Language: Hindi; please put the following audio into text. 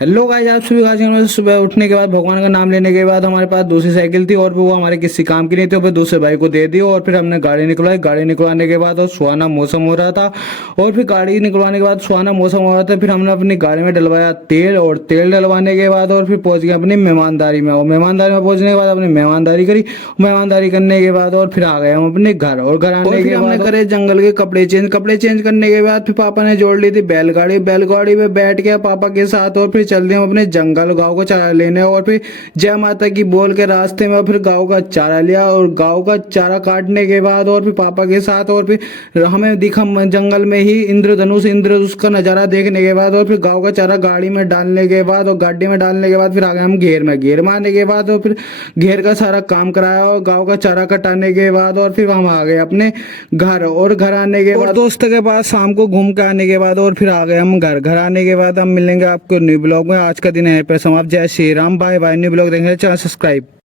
हेलो गाइस, आप सभी आज हमें सुबह उठने के बाद भगवान का नाम लेने के बाद हमारे पास दूसरी साइकिल थी और वो हमारे किसी काम की नहीं थी। और फिर दूसरे भाई को दे दी और फिर हमने गाड़ी निकलवाई। गाड़ी निकलवाने के बाद और सुहाना मौसम हो रहा था और फिर गाड़ी निकलवाने के बाद सुहाना मौसम हो रहा था। फिर हमने अपनी गाड़ी में डलवाया तेल और तेल डलवाने के बाद और फिर पहुंच गए अपनी मेहमानदारी में। और मेहमानदारी में पहुंचने के बाद अपनी मेहमानदारी करी। मेहमानदारी करने के बाद और फिर आ गए हम अपने घर। और घर आने के बाद करे जंगल के कपड़े चेंज करने के बाद फिर पापा ने जोड़ ली थी बैलगाड़ी में बैठ गया पापा के साथ और फिर चल दिए हम अपने जंगल गांव को चारा लेने। और फिर जय माता की बोल के रास्ते में फिर गांव का चारा लिया और गांव का चारा काटने के बाद और फिर पापा के साथ और फिर हमें दिखा जंगल में ही इंद्रधनुष का नजारा देखने के बाद और फिर गांव का चारा गाड़ी में डालने के बाद और गाड़ी में डालने के बाद फिर आ गए हम घेर में आने के बाद और फिर घेर का सारा काम कराया और गांव का चारा कटाने के बाद और फिर हम आ गए अपने घर। और घर आने के बाद दोस्त के पास शाम को घूम के आने के बाद और फिर आ गए हम घर आने के बाद हम मिलेंगे आपको न्यू ब्लॉग में। आज का दिन है पे समाप्त। जय Shri Ram, bye bye. New blog देखेंगे, चैनल सब्सक्राइब।